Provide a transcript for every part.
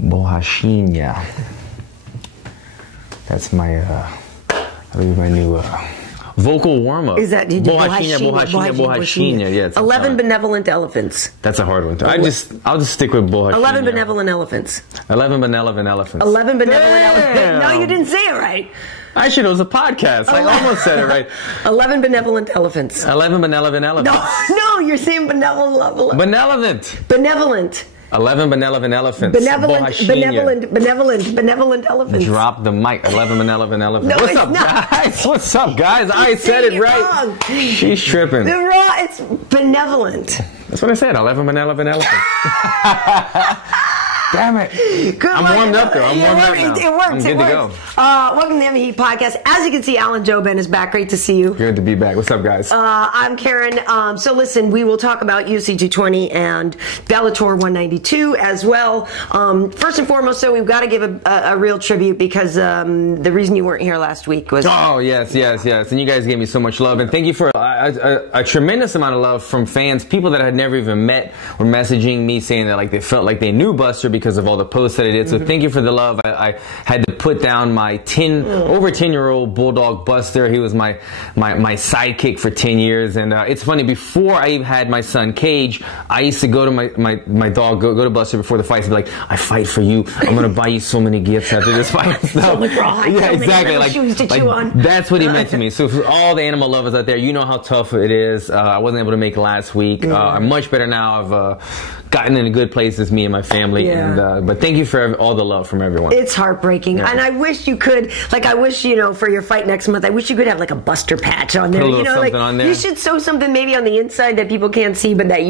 Borrachinha. That's my new vocal warm-up. Is that, did you Borrachinha? Yeah. 11 benevolent elephants. That's a hard one. I'll just stick with Borrachinha. 11 benevolent elephants. 11 benevolent elephants. 11 benevolent elephants. No, you didn't say it right. Actually, it was a podcast. I almost said it right. 11 benevolent elephants. 11 benevolent elephants. No, you're saying benevolent. Benevolent. 11 benevolent elephants. Benevolent elephants. Drop the mic. 11 benevolent elephants. No, What's up, guys? What's up, guys? I said it right. Wrong. She's tripping. It's benevolent. That's what I said. 11 benevolent elephants. Damn it. I'm warmed up, though. I'm warmed up now. It works. I'm good to go. Welcome to the MMA podcast. As you can see, Alan Jouban is back. Great to see you. Good to be back. What's up, guys? I'm Karyn. So listen, we will talk about UFC 220 and Bellator 192 as well. First and foremost, so we've got to give a real tribute because the reason you weren't here last week was... Oh, yes. And you guys gave me so much love. And thank you for a tremendous amount of love from fans. People that I had never even met were messaging me saying that like they felt like they knew Buster because of all the posts that I did. So thank you for the love. I had to put down my over 10-year-old bulldog Buster. He was my sidekick for 10 years. And it's funny, before I even had my son Cage, I used to go to my dog, go to Buster before the fights and be like, I fight for you. I'm going to buy you so many gifts after this fight. So yeah, exactly. Like, shoes to chew on. That's what he meant to me. So for all the animal lovers out there, you know how tough it is. I wasn't able to make it last week. I'm much better now. I've gotten in a good place as me and my family. Yeah. And, but thank you for all the love from everyone. It's heartbreaking. Yeah. And I wish you could, like, I wish, for your fight next month, I wish you could have like a Buster patch on there. Put a little something on there. You should sew something maybe on the inside that people can't see, but that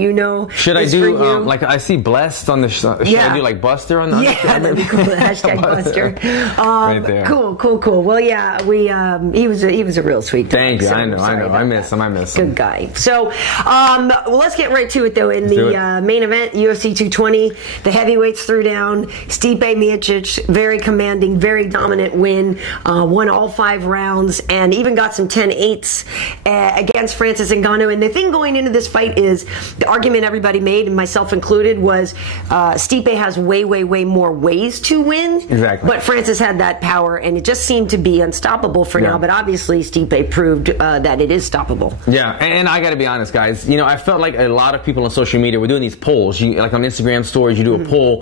Should I do, like, I see blessed on the, should I do like Buster on the Yeah, that'd be cool. Hashtag Buster. Right there. Cool. Well, yeah, he was a real sweet dog. Thank you. So I know. I miss him. Good guy. So, well, let's get right to it, though. In the main event, UFC 220, the heavyweights threw down. Stipe Miocic, very commanding, very dominant win. Won all 5 rounds and even got some 10-8s against Francis Ngannou. And the thing going into this fight is the argument everybody made, and myself included, was Stipe has way more ways to win. Exactly. But Francis had that power, and it just seemed to be unstoppable for now. But obviously, Stipe proved that it is stoppable. Yeah, and I got to be honest, guys. I felt like a lot of people on social media were doing these polls. Like on Instagram stories, you do a poll,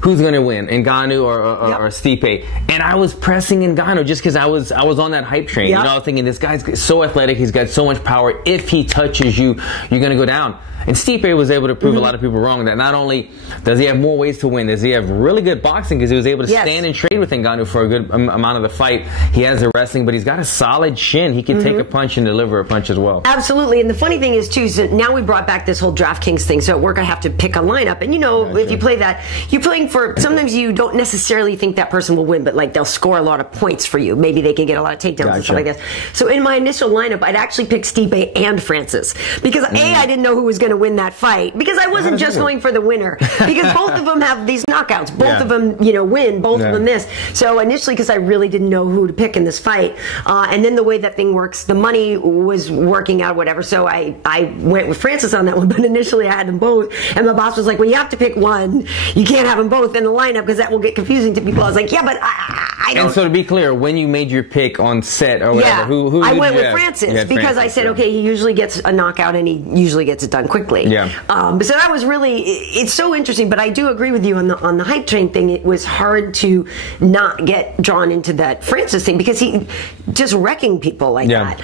who's going to win, Ngannou or Stipe? And I was pressing Ngannou just because I was on that hype train. I was thinking, this guy's so athletic, he's got so much power. If he touches you, you're going to go down. And Stipe was able to prove a lot of people wrong, that not only does he have more ways to win, does he have really good boxing, because he was able to stand and trade with Ngannou for a good amount of the fight. He has the wrestling, but he's got a solid shin. He can take a punch and deliver a punch as well. Absolutely. And the funny thing is, too, is that now we brought back this whole DraftKings thing. So at work, I have to pick a lineup. And, if you play that, you're playing for, sometimes you don't necessarily think that person will win, but like they'll score a lot of points for you. Maybe they can get a lot of takedowns and stuff like that. So in my initial lineup, I'd actually pick Stipe and Francis. Because I didn't know who was going to win that fight. Because I wasn't just going for the winner. Because both of them have these knockouts. Both of them, win. Both of them miss. So initially, because I really didn't know who to pick in this fight. And then the way that thing works, the money was working out, whatever. So I went with Francis on that one. But initially, I had them both. And my boss was like, well, you have to pick one. You can't have them both in the lineup because that will get confusing to people. I was like, yeah, but I don't. And so to be clear, when you made your pick on set or whatever, who I went with Francis because I said, okay, he usually gets a knockout and he usually gets it done quickly. Yeah. So that was really, it's so interesting, but I do agree with you on the hype train thing. It was hard to not get drawn into that Francis thing because he just wrecking people like that.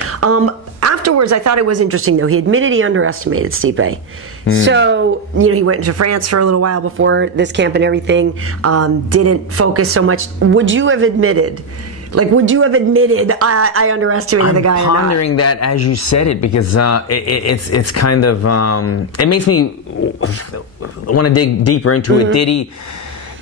Afterwards, I thought it was interesting, though. He admitted he underestimated Stipe. So, he went into France for a little while before this camp and everything. Didn't focus so much. Would you have admitted I underestimated the guy? I'm pondering that as you said it because it's kind of it makes me want to dig deeper into it.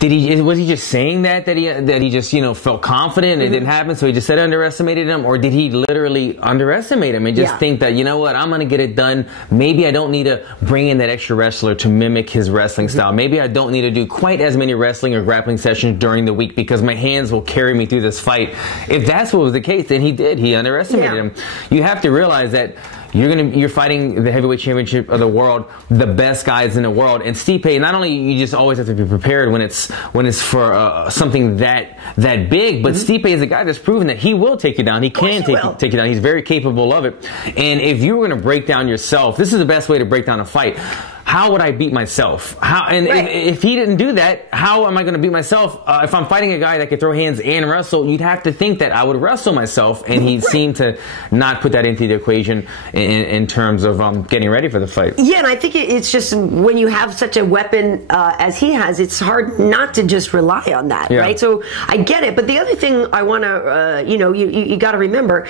Was he just saying that he just felt confident and it didn't happen, so he just said underestimated him, or did he literally underestimate him and just think that I'm gonna get it done? Maybe I don't need to bring in that extra wrestler to mimic his wrestling style. Maybe I don't need to do quite as many wrestling or grappling sessions during the week because my hands will carry me through this fight. If that's what was the case, then he underestimated him. You have to realize that you're fighting the heavyweight championship of the world, the best guys in the world. And Stipe, not only you just always have to be prepared when it's for something that big, but Stipe is a guy that's proven that he will take you down. He can take you down. He's very capable of it. And if you were going to break down yourself, this is the best way to break down a fight. How would I beat myself? If he didn't do that, how am I going to beat myself? If I'm fighting a guy that can throw hands and wrestle, you'd have to think that I would wrestle myself, and he seemed to not put that into the equation in terms of getting ready for the fight. Yeah, and I think it's just when you have such a weapon as he has, it's hard not to just rely on that, right? So I get it, but the other thing I want to, you got to remember.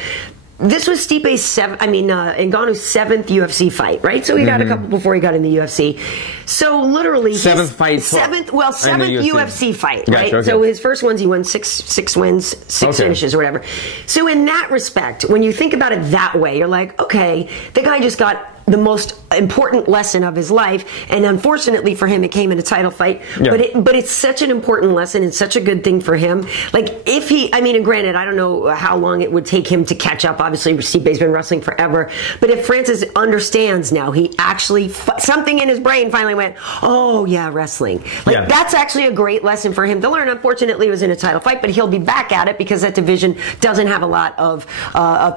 This was Stipe's Ngannou's 7th UFC fight, right? So he got a couple before he got in the UFC. So literally seventh UFC fight, right? Gotcha, okay. So his first ones he won six wins, 6 finishes or whatever. So in that respect, when you think about it that way, you're like, okay, the guy just got the most important lesson of his life, and unfortunately for him, it came in a title fight. Yeah. But it's such an important lesson and such a good thing for him. Like if he, and granted, I don't know how long it would take him to catch up. Obviously, Stipe's been wrestling forever. But if Francis understands now, he actually something in his brain finally went, oh yeah, wrestling. That's actually a great lesson for him to learn. Unfortunately, it was in a title fight, but he'll be back at it because that division doesn't have a lot of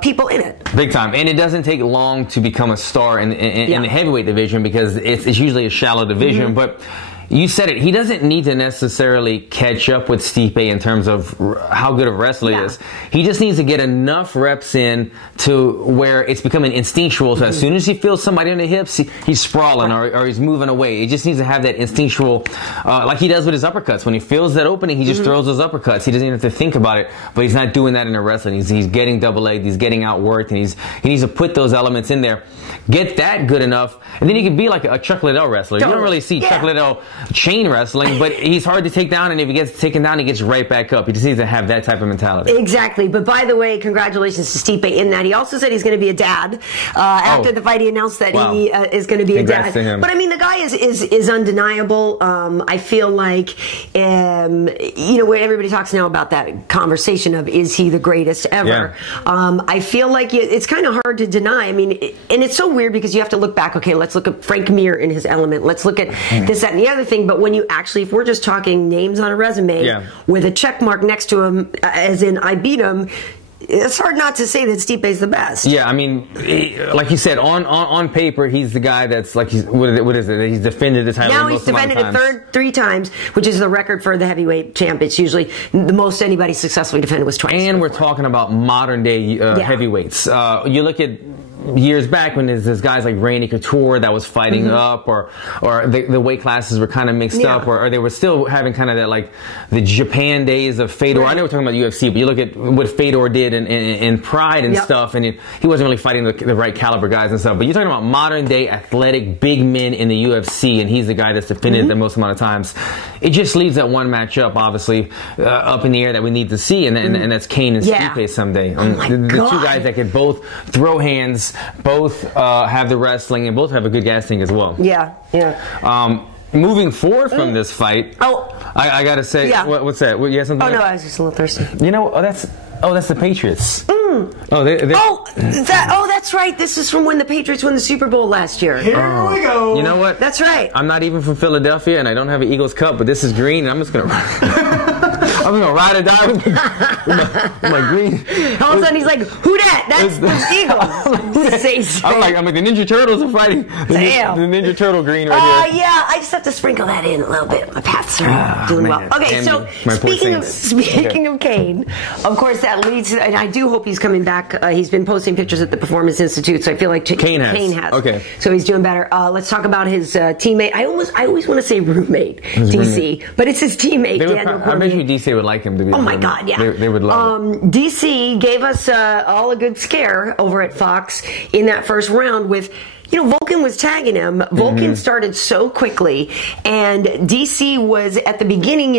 people in it. Big time, and it doesn't take long to become a star in the heavyweight division because it's usually a shallow division. But you said it. He doesn't need to necessarily catch up with Stipe in terms of how good of a wrestler he is. He just needs to get enough reps in to where it's becoming instinctual. So as soon as he feels somebody on the hips, he's sprawling or he's moving away. He just needs to have that instinctual, like he does with his uppercuts. When he feels that opening, he just throws those uppercuts. He doesn't even have to think about it. But he's not doing that in the wrestling. He's getting double-legged. He's getting outworked, and he needs to put those elements in there. Get that good enough, and then he can be like a Chuck Liddell wrestler. You don't really see Chuck Liddell chain wrestling, but he's hard to take down, and if he gets taken down, he gets right back up. He just needs to have that type of mentality. Exactly. But by the way, congratulations to Stipe in that. He also said he's going to be a dad. After the fight, he announced that he is going to be a dad. To him. But the guy is undeniable. I feel like, where everybody talks now about that conversation of is he the greatest ever? Yeah. I feel like it's kind of hard to deny. And it's so weird because you have to look back. Okay, let's look at Frank Mir in his element. Let's look at this, that, and the other thing. But when you actually, if we're just talking names on a resume with a check mark next to him, as in I beat him, it's hard not to say that Stipe's the best. Yeah, like you said, on paper, he's the guy that's like, what is it? He's defended the title. Now he's defended it 3 times, which is the record for the heavyweight champ. It's usually the most anybody successfully defended was twice. And we're talking about modern day heavyweights. You look at years back when there's guys like Randy Couture that was fighting up, or the weight classes were kind of mixed up, or they were still having kind of that, like the Japan days of Fedor. I know we're talking about UFC, but you look at what Fedor did in Pride and stuff, and he wasn't really fighting the right caliber guys and stuff. But you're talking about modern day athletic big men in the UFC, and he's the guy that's defended the most amount of times. It just leaves that one matchup, obviously, up in the air that we need to see, and that's Kane and Stipe someday. The 2 guys that can both throw hands, both have the wrestling, and both have a good gas tank as well. Moving forward from this fight, I gotta say, what's that? You have something? Oh no, I was just a little thirsty. That's the Patriots. That's right. This is from when the Patriots won the Super Bowl last year. Here we go. You know what? That's right. I'm not even from Philadelphia, and I don't have an Eagles cup, but this is green, and I'm just gonna ride or die with my green. All of a sudden he's like, "Who that? That's the Eagles." Who says? I'm like the Ninja Turtles are fighting. The Ninja Turtle green right here. Yeah, I just have to sprinkle that in a little bit. My paths are doing well. Okay, so speaking of Kane, of course that leads, and I do hope he's coming back. He's been posting pictures at the Performance Institute, so I feel like Kane has. Okay, so he's doing better. Let's talk about his teammate. I always want to say roommate, DC, but it's his teammate. I bet you DC would like him to be. Oh my God, yeah. They would love it. DC gave us all a good scare over at Fox in that first round with, Volkan was tagging him. Volkan started so quickly, and DC was at the beginning,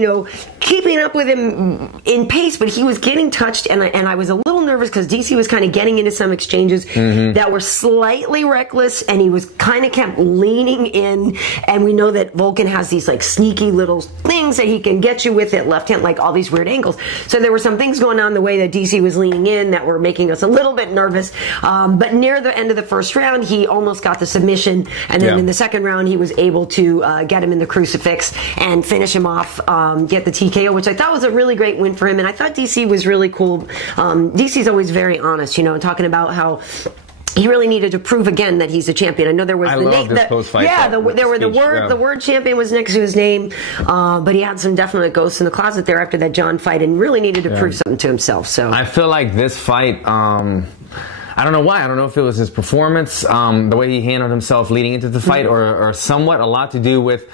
keeping up with him in pace, but he was getting touched, and I was a little nervous because DC was kind of getting into some exchanges that were slightly reckless, and he was kind of kept leaning in, and we know that Volkan has these like sneaky little things things that he can get you with it, left hand, like all these weird angles. So there were some things going on the way that DC was leaning in that were making us a little bit nervous. But near the end of the first round, he almost got the submission. And then in the second round, he was able to get him in the crucifix and finish him off, get the TKO, which I thought was a really great win for him. And I thought DC was really cool. DC's always very honest, talking about how he really needed to prove again that he's a champion. I know there was post-fight. Yeah, the word champion was next to his name, but he had some definite ghosts in the closet there after that John fight, and really needed to prove something to himself. So I feel like this fight. I don't know why. I don't know if it was his performance, the way he handled himself leading into the fight, or somewhat a lot to do with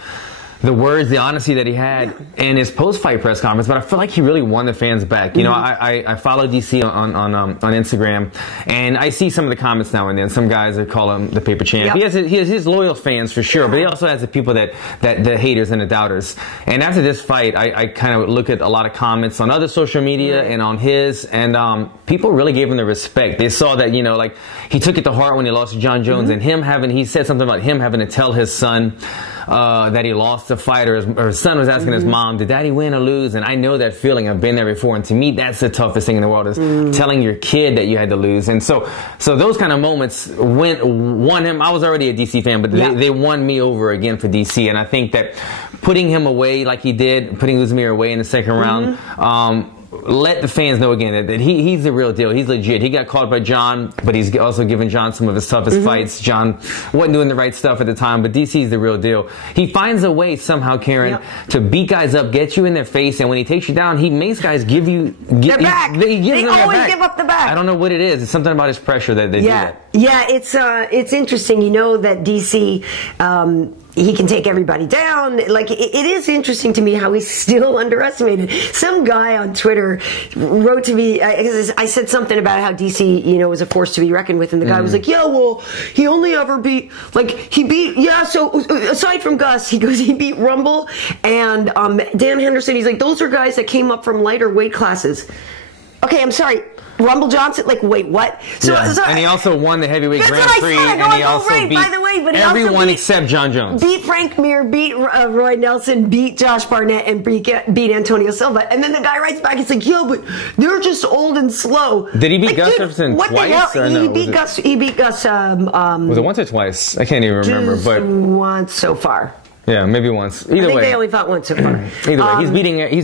the words, the honesty that he had in his post-fight press conference. But I feel like he really won the fans back. I follow DC on Instagram, and I see some of the comments now and then. Some guys that call him the paper champ. He has his loyal fans for sure, but he also has the people that the haters and the doubters. And after this fight, I kind of look at a lot of comments on other social media and on his, and people really gave him the respect. They saw that, like he took it to heart when he lost to John Jones, and he said something about him having to tell his son that he lost the fight, or his son was asking his mom, did daddy win or lose? And I know that feeling. I've been there before, and to me, that's the toughest thing in the world, is telling your kid that you had to lose. And so those kind of moments won him. I was already a DC fan, but they won me over again for DC. And I think that putting him away like he did, putting Oezdemir away in the second round, let the fans know again that he's the real deal. He's legit. He got caught by John, but he's also given John some of his toughest fights. John wasn't doing the right stuff at the time, but DC's the real deal. He finds a way somehow, Karyn, to beat guys up, get you in their face, and when he takes you down, he makes guys give you their back. They always give up the back. I don't know what it is. It's something about his pressure that they do that. Yeah, it's interesting. That DC. He can take everybody down. Like, it is interesting to me how he's still underestimated. Some guy on Twitter wrote to me, I said something about how DC, was a force to be reckoned with, and the guy was like, yeah, well, he only ever beat, so aside from Gus, he goes, he beat Rumble and Dan Henderson. He's like, those are guys that came up from lighter weight classes. Okay, I'm sorry. Rumble Johnson, wait, what? And he also won the heavyweight Grand Prix, and he also beat everyone except John Jones. Beat Frank Mir, beat Roy Nelson, beat Josh Barnett, and beat Antonio Silva. And then the guy writes back, it's like, but they're just old and slow. Did he beat Gus Jefferson twice? He beat Gus. Was it once or twice? I can't even remember. Just once so far. Yeah, maybe once. Either way, I think they only fought once so far. Either way, he's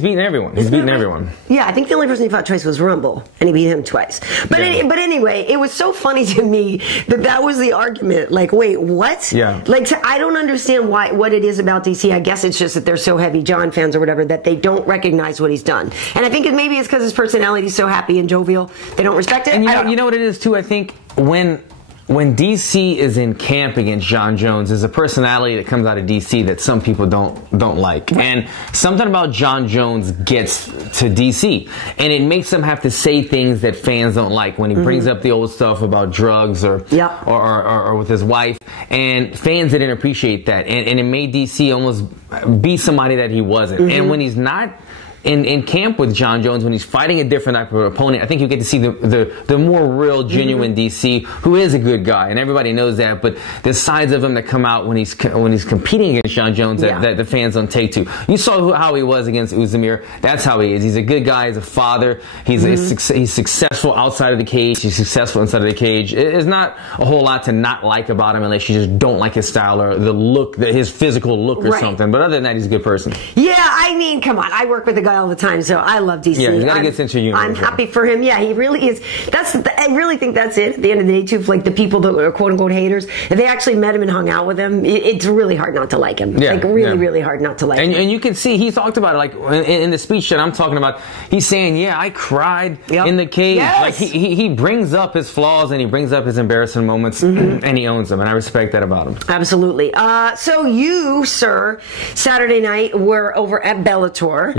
beating everyone. He's beating everyone. Yeah, I think the only person he fought twice was Rumble, and he beat him twice. But anyway, it was so funny to me that was the argument. Like, wait, what? Yeah. I don't understand what it is about DC. I guess it's just that they're so heavy John fans or whatever that they don't recognize what he's done. And I think maybe it's because his personality is so happy and jovial, they don't respect it. And you know what it is too. I think when DC is in camp against John Jones, there's a personality that comes out of DC that some people don't like. And something about John Jones gets to DC, and it makes them have to say things that fans don't like. When he brings up the old stuff about drugs or with his wife, and fans didn't appreciate that, and it made DC almost be somebody that he wasn't. And when he's not in camp with John Jones, when he's fighting a different type of opponent, I think you get to see the more real, genuine DC, who is a good guy, and everybody knows that. But there's sides of him that come out when he's competing against John Jones that the fans don't take to. You saw how he was against Oezdemir. That's how he is. He's a good guy. He's a father. He's successful outside of the cage. He's successful inside of the cage. There's not a whole lot to not like about him unless you just don't like his style or the look, his physical look or something. But other than that, he's a good person. Yeah, I mean, come on. I work with a guy all the time, so I love DC. Yeah, he's got to get sense of humor. I'm happy for him. Yeah, he really is. I really think that's it. At the end of the day, too, like the people that are quote unquote haters, if they actually met him and hung out with him, it's really hard not to like him. Yeah, really hard not to like him. And you can see he talked about it, like in the speech that I'm talking about. He's saying, "Yeah, I cried in the cage." Yes. Like he brings up his flaws and he brings up his embarrassing moments, and he owns them, and I respect that about him. Absolutely. So you, sir, Saturday night were over at Bellator.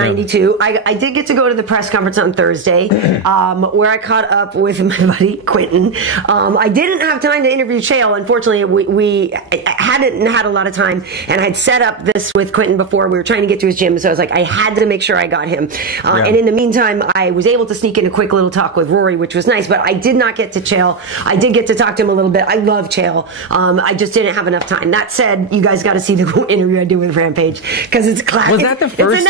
192. I did get to go to the press conference on Thursday, where I caught up with my buddy Quentin. I didn't have time to interview Chael. Unfortunately, we hadn't had a lot of time, and I'd set up this with Quentin before. We were trying to get to his gym, so I was like, I had to make sure I got him. And in the meantime, I was able to sneak in a quick little talk with Rory, which was nice, but I did not get to Chael. I did get to talk to him a little bit. I love Chael. I just didn't have enough time. That said, you guys got to see the interview I did with Rampage, because it's classic. Was that the first?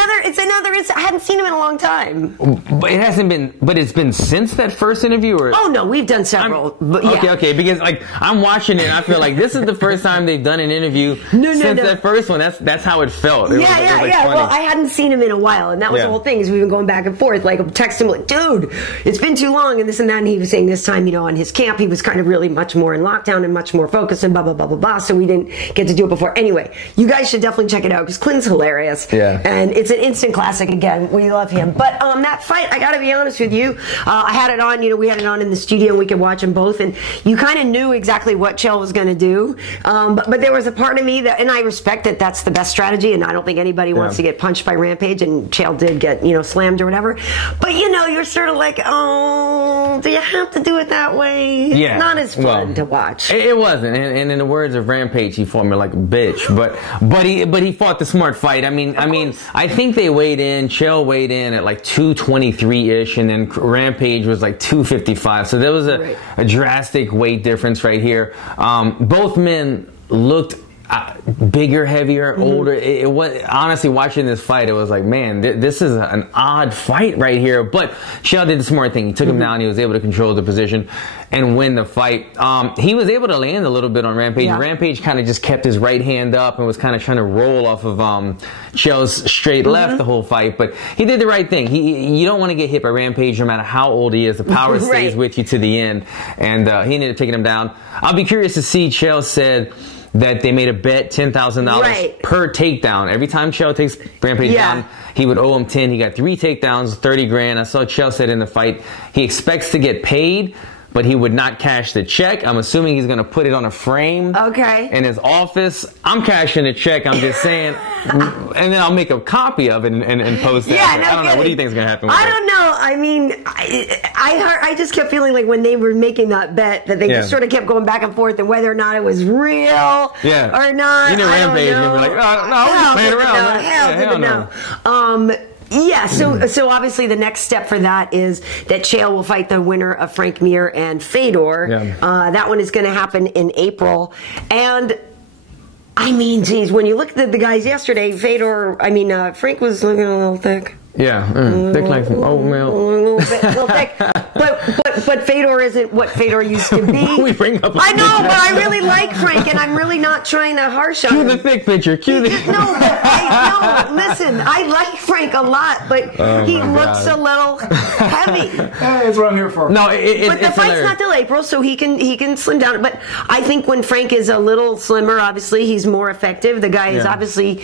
I hadn't seen him in a long time. But it hasn't been. But it's been since that first interview, or? Oh no, we've done several. But yeah. Okay. Because like I'm watching it, and I feel like this is the first time they've done an interview since that first one. That's how it felt. It was Well, I hadn't seen him in a while, and that was the whole thing. Is we've been going back and forth. Like I'm texting him, like, dude, it's been too long, and this and that. And he was saying this time, on his camp, he was kind of really much more in lockdown and much more focused and blah blah blah blah blah. So we didn't get to do it before. Anyway, you guys should definitely check it out because Clint's hilarious. Yeah. And it's an instant classic again. We love him. But that fight, I got to be honest with you, I had it on. We had it on in the studio, and we could watch them both, and you kind of knew exactly what Chael was going to do. But there was a part of me that, and I respect that that's the best strategy, and I don't think anybody wants to get punched by Rampage, and Chael did get slammed or whatever. But you're sort of like, oh, do you have to do it that way? Yeah. It's not as fun to watch. It wasn't, and in the words of Rampage, he fought me like a bitch. But he fought the smart fight. I think they weighed in. Chael weighed in at like 223-ish, and then Rampage was like 255. So there was a drastic weight difference right here. Both men looked bigger, heavier, older. It was honestly, watching this fight, it was like, man, this is an odd fight right here. But Chael did the smart thing. He took him down. He was able to control the position and win the fight. He was able to land a little bit on Rampage. Yeah. Rampage kind of just kept his right hand up and was kind of trying to roll off of Chael's straight left the whole fight. But he did the right thing. You don't want to get hit by Rampage no matter how old he is. The power stays with you to the end. And he ended up taking him down. I'll be curious to see. Chael said that they made a bet, $10,000 per takedown. Every time Chael takes Rampage down, he would owe him 10. He got 3 takedowns, 30 grand. I saw Chael said in the fight he expects to get paid, but he would not cash the check. I'm assuming he's going to put it on a frame in his office. I'm cashing the check. I'm just saying. And then I'll make a copy of it and post that. Yeah, I don't know. What do you think is going to happen with I don't know. I mean, I just kept feeling like when they were making that bet that they just sort of kept going back and forth and whether or not it was real or not. You know, Rampage, and we're like, oh, no, I'm just playing around. Hell no. Yeah, so obviously the next step for that is that Chael will fight the winner of Frank Mir and Fedor. Yeah. That one is going to happen in April. And I mean, geez, when you look at the guys yesterday, Frank was looking a little thick. Yeah, thick like some oatmeal. A little thick. But Fedor isn't what Fedor used to be. We bring up I know, but I really like Frank, and I'm really not trying to harsh on him. Cue the thick picture. No, listen, I like Frank a lot, but he looks a little heavy. That's what I'm here for. No, but the fight's not till April, so he can slim down. But I think when Frank is a little slimmer, obviously he's more effective. The guy has obviously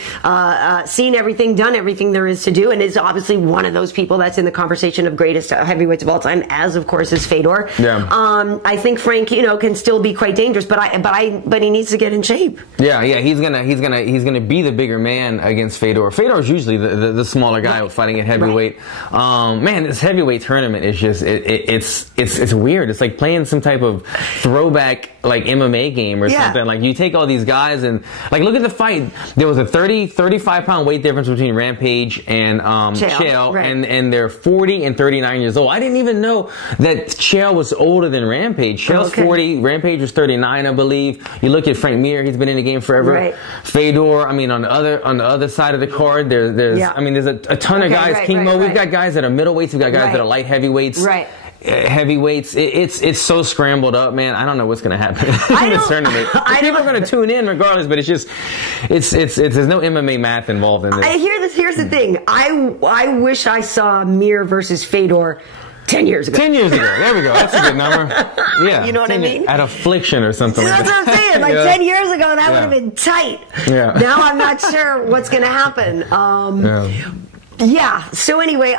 seen everything, done everything there is to do, and is obviously one of those people that's in the conversation of greatest heavyweights of all time, as of course is Fedor. Yeah. I think Frank, can still be quite dangerous, but he needs to get in shape. Yeah, he's gonna be the bigger man against Fedor. Fedor's usually the smaller guy fighting at heavyweight. Man, this heavyweight tournament is just it's weird. It's like playing some type of throwback like MMA game or something. Like you take all these guys and like look at the fight. There was a 35 pound weight difference between Rampage and Chael, and they're 40 and 39 years old. I didn't even know that Chael was older than Rampage. Chael's 40, Rampage was 39, I believe. You look at Frank Mir, he's been in the game forever. Right. Fedor, on the other side of the card, there's a ton of guys. King Mo, we've got guys that are middleweights, we've got guys that are light heavyweights. Right. Heavyweights, it's so scrambled up, man. I don't know what's going to happen in this tournament. People are going to tune in regardless, but it's there's no MMA math involved in this. Here's the thing. I wish I saw Mir versus Fedor 10 years ago. 10 years ago. There we go. That's a good number. Yeah. You know what I mean? At Affliction or something. That's what I'm saying. Like 10 years ago, that would have been tight. Yeah. Now I'm not sure what's going to happen. So anyway,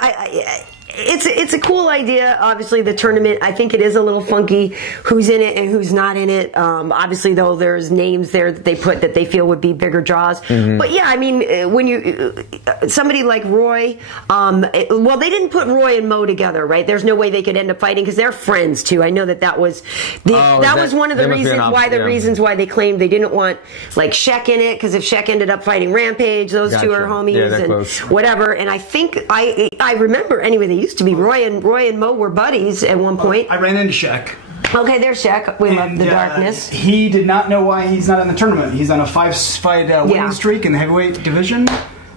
it's a cool idea. Obviously, the tournament, I think it is a little funky who's in it and who's not in it. Obviously, though, there's names there that they put that they feel would be bigger draws. But yeah, I mean, when you somebody like Roy, well, they didn't put Roy and Mo together, right? There's no way they could end up fighting because they're friends too. I know that was was one of the reasons why they claimed they didn't want like H.E.A.T in it, because if H.E.A.T ended up fighting Rampage, those two are homies and whatever. And I think I remember anyway. They used to be Roy and Mo were buddies at one point. I ran into H.E.A.T. Okay, there's H.E.A.T. We love the darkness. He did not know why he's not in the tournament. He's on a 5-fight winning streak in the heavyweight division.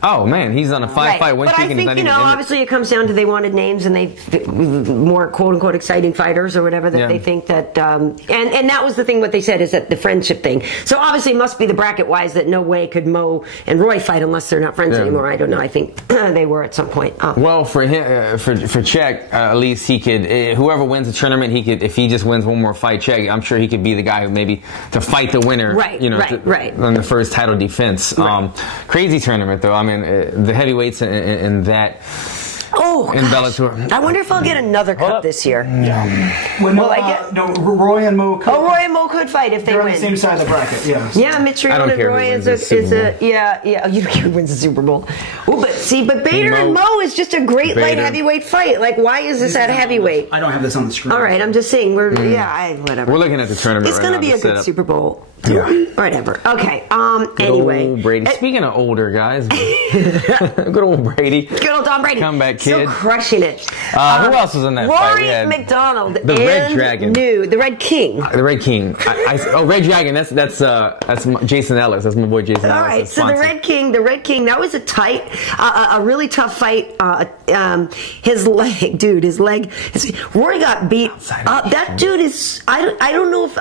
Oh man, he's on a fight win streak. But I think, you know, obviously it comes down to they wanted names and they more quote unquote exciting fighters or whatever that they think that and that was the thing. What they said is that the friendship thing. So obviously it must be the bracket wise that no way could Mo and Roy fight unless they're not friends anymore. I don't know. I think they were at some point. Well, for him, for H.E.A.T, at least he could. Whoever wins the tournament, he could. If he just wins one more fight, H.E.A.T, I'm sure he could be the guy who maybe to fight the winner. Right. You know, on the first title defense. Crazy tournament though. I mean, the heavyweights in that. Oh, in Bellator. I wonder if I'll get another cup this year. Yeah. No, Roy and Mo could. Oh, Roy and Mo could fight if they win. They're on the same side of the bracket, yes. Yeah, Mitrione and Roy is a yeah. You don't care who wins the Super Bowl. Oh, but Bader and Mo is just a great light heavyweight fight. Like, why is this at heavyweight? I don't have this on the screen. All right, I'm just saying whatever. We're looking at the tournament. It's going to be a good Super Bowl. Yeah. Whatever. Okay. Good anyway. Old Brady. Speaking of older guys, good old Brady. Good old Tom Brady. Comeback kid. Still crushing it. Who else was in that fight? Rory McDonald. The Red Dragon. The Red King. The Red King. Red Dragon. That's Jason Ellis. That's my boy Jason Ellis. All right. So the Red King. That was a tight, a really tough fight. His leg. Rory got beat up. That dude is. I don't know if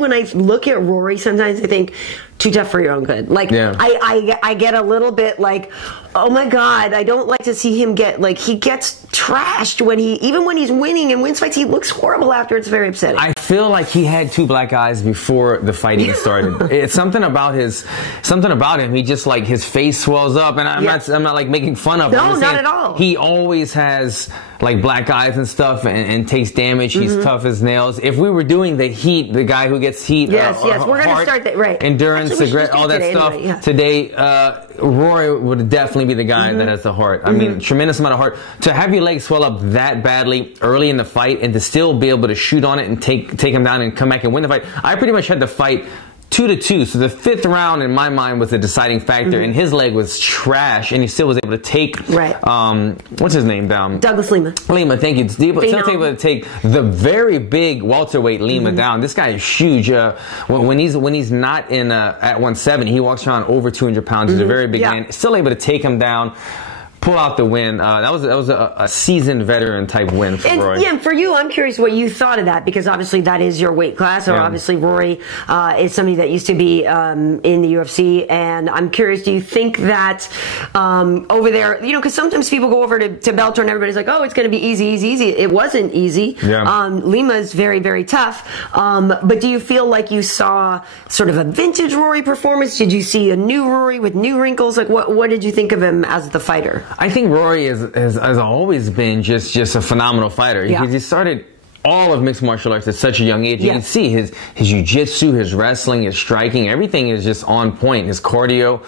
when I look at Rory, sometimes I think too tough for your own good. Like I get a little bit like, oh my God, I don't like to see him get he gets trashed even when he's winning and wins fights. He looks horrible after. It's very upsetting. I feel like he had two black eyes before the fighting started. It's something about him. He just his face swells up, and I'm not like making fun of him. No, not at all. He always has black eyes and stuff, and takes damage. He's tough as nails. If we were doing the heat, the guy who gets heat, yes, we're going to start that endurance, all that stuff. Anyway, today, Rory would definitely be the guy that has the heart. I mean, tremendous amount of heart. To have your legs swell up that badly early in the fight, and to still be able to shoot on it and take him down and come back and win the fight. I pretty much had the fight 2-2. So the fifth round in my mind was the deciding factor, and his leg was trash, and he still was able to take what's his name down? Douglas Lima. Lima, thank you. Still able to take the very big welterweight Lima down. This guy is huge. When he's not in at 170, he walks around over 200 pounds. He's a very big man. Still able to take him down. Pull out the win. That was a seasoned vetein type win for Rory. Yeah, for you, I'm curious what you thought of that, because obviously that is your weight class. So obviously Rory is somebody that used to be in the UFC, and I'm curious, do you think that over there, because sometimes people go over to Bellator and everybody's like, oh, it's going to be easy. It wasn't easy. Lima's very, very tough. But do you feel like you saw sort of a vintage Rory performance? Did you see a new Rory with new wrinkles? Like, what did you think of him as the fighter? I think Rory has always been just a phenomenal fighter. He started all of mixed martial arts at such a young age. You can see his jiu-jitsu, his wrestling, his striking, everything is just on point. His cardio.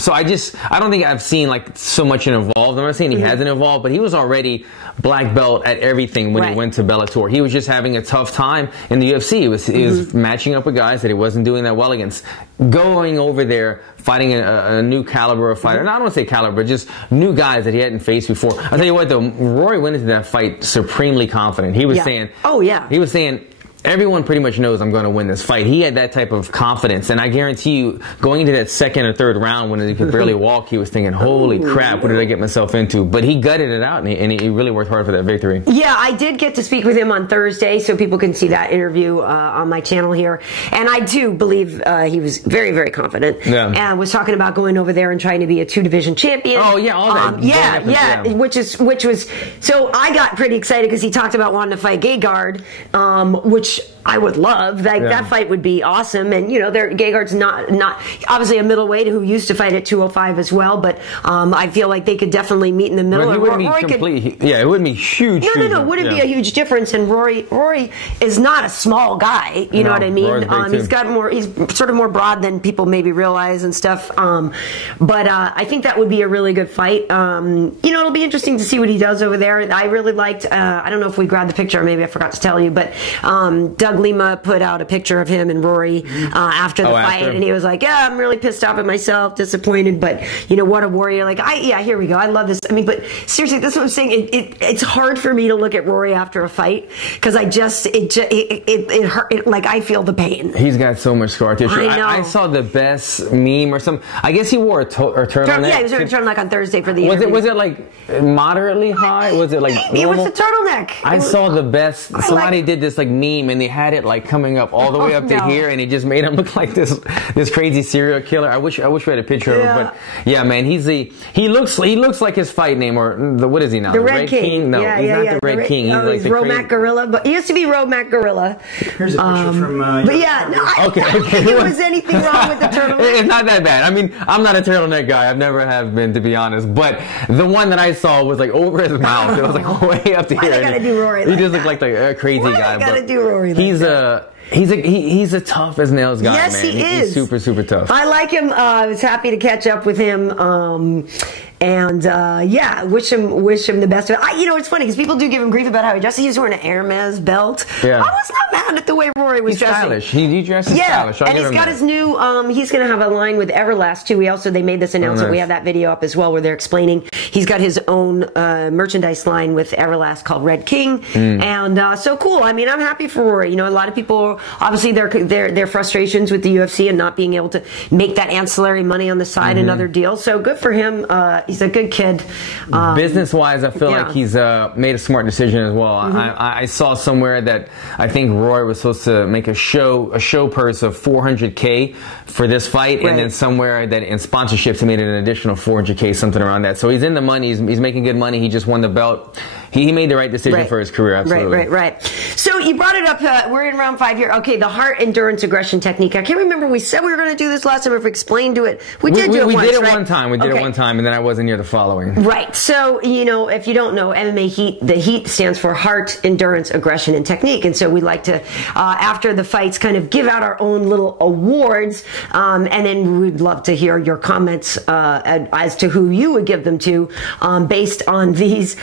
So I don't think I've seen so much involved. I'm not saying he hasn't evolved, but he was already black belt at everything when he went to Bellator. He was just having a tough time in the UFC. He was matching up with guys that he wasn't doing that well against. Going over there, fighting a new caliber of fighter. And I don't want to say caliber, but just new guys that he hadn't faced before. I'll tell you what, though, Rory went into that fight supremely confident. He was saying, he was saying, everyone pretty much knows I'm going to win this fight. He had that type of confidence, and I guarantee you, going into that second or third round when he could barely walk, he was thinking, holy crap, what did I get myself into? But he gutted it out, and he really worked hard for that victory. Yeah, I did get to speak with him on Thursday, so people can see that interview on my channel here. And I do believe he was very, very confident. And was talking about going over there and trying to be a 2-division champion. Oh, yeah, all that. Which was, so I got pretty excited because he talked about wanting to fight Gegard, which I would love. That fight would be awesome. And Gegard's not obviously a middleweight who used to fight at 205 as well, but I feel like they could definitely meet in the middle. It wouldn't be huge. No, it wouldn't be a huge difference. And Rory is not a small guy. You know what I mean? He's sort of more broad than people maybe realize and stuff. But I think that would be a really good fight. It'll be interesting to see what he does over there. I really liked. I don't know if we grabbed the picture. Maybe I forgot to tell you, but Doug Doug Lima put out a picture of him and Rory after the fight, and he was like, "Yeah, I'm really pissed off at myself, disappointed, but you know what a warrior." Like, here we go. I love this. I mean, but seriously, that's what I'm saying. It's hard for me to look at Rory after a fight because it hurt. Like, I feel the pain. He's got so much scar tissue. I know. I saw the best meme or something. I guess he wore a turtleneck. Yeah, he was wearing a turtleneck on Thursday for the interview. Was it like moderately high? Was it like normal? It was a turtleneck. I saw the best. Somebody did this like meme and they had it like coming up all the way up to here, and it just made him look like this crazy serial killer. I wish we had a picture of him, but yeah, man, he looks like his fight name, or what is he now? The Red King. No, he's not the Red King. He's like the Romac Gorilla, but he used to be Romac Gorilla. Here's a picture from. But yeah, I don't think there was anything wrong with the turtleneck. It's not that bad. I mean, I'm not a turtleneck guy. I've never have been, to be honest. But the one that I saw was like over his mouth. It was like way up to here. I gotta do Rory. He just looked like a crazy guy. I gotta do Rory. He's a tough as nails guy. Yes, man. he is. He's super, super tough. I like him. I was happy to catch up with him. Wish him the best. It's funny because people do give him grief about how he dresses. He was wearing an Hermes belt. Yeah. I was not mad at the way Rory was dressing. Stylish. He dresses stylish. And he's got his new. He's going to have a line with Everlast too. They made this announcement. We have that video up as well where they're explaining. He's got his own merchandise line with Everlast called Red King, and so cool. I mean, I'm happy for Rory. A lot of people obviously their frustrations with the UFC and not being able to make that ancillary money on the side and other deals. So good for him. He's a good kid. Business-wise, I feel like he's made a smart decision as well. I saw somewhere that I think Rory was supposed to make a show purse of $400K for this fight, and then somewhere that in sponsorships he made an additional $400K, something around that. So he's in the money. He's making good money. He just won the belt. He made the right decision for his career. Absolutely. Right. So you brought it up. We're in round 5 here. Okay, the heart endurance aggression technique. I can't remember. We said we were going to do this last time. If we explained to it, we did do it once. We did it one time. We did it one time, and then I wasn't here the following. Right. So if you don't know, MMA Heat, the Heat stands for heart endurance aggression and technique, and so we like to after the fights kind of give out our own little awards, and then we'd love to hear your comments as to who you would give them to based on these.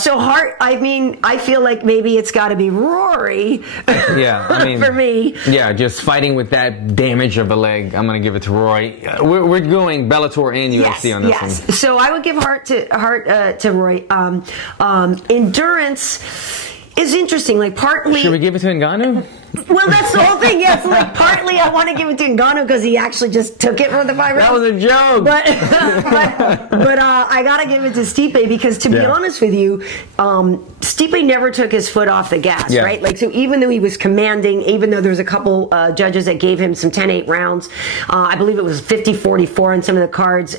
So heart. I mean, I feel like maybe it's got to be Rory. Yeah, I mean, for me. Yeah, just fighting with that damage of a leg, I'm going to give it to Rory. We're going Bellator and UFC on this one. So I would give heart to Rory. Endurance is interesting. Like partly. Should we give it to Ngannou? Well, that's the whole thing. Yes, like partly I want to give it to Ngannou because he actually just took it for the 5 rounds. That was a joke. But I gotta give it to Stipe because, to be honest with you, Stipe never took his foot off the gas. Right? Like, so even though he was commanding, even though there was a couple judges that gave him some 10-8 rounds, I believe it was 50-44 on some of the cards.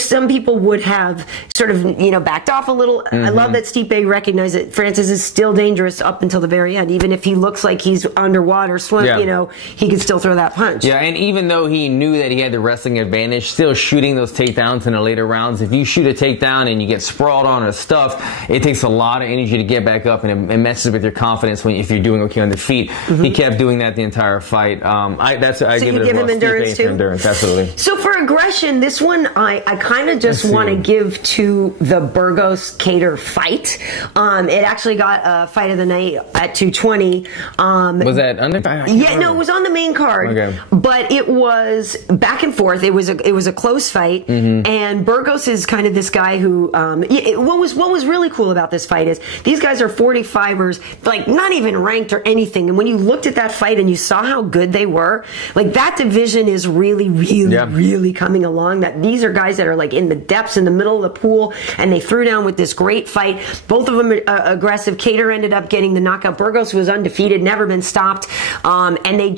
Some people would have sort of backed off a little. I love that Stipe recognized that Francis is still dangerous up until the very end, even if he looks like he's underwater swimming, he could still throw that punch. Yeah, and even though he knew that he had the wrestling advantage, still shooting those takedowns in the later rounds, if you shoot a takedown and you get sprawled on or stuff, it takes a lot of energy to get back up, and it messes with your confidence if you're doing okay on the feet. He kept doing that the entire fight. I give him endurance too? Endurance, absolutely. So for aggression, this one I kind of just want to give to the Burgos-Kattar fight. It actually got a fight of the night at 220. Was that under? No, it was on the main card. Okay. But it was back and forth. It was a close fight, and Burgos is kind of this guy who. What was really cool about this fight is these guys are 45ers, like not even ranked or anything. And when you looked at that fight and you saw how good they were, like that division is really coming along. That these are guys that are like in the depths, in the middle of the pool, and they threw down with this great fight. Both of them aggressive. Kattar ended up getting the knockout. Burgos was undefeated, never been stopped, and they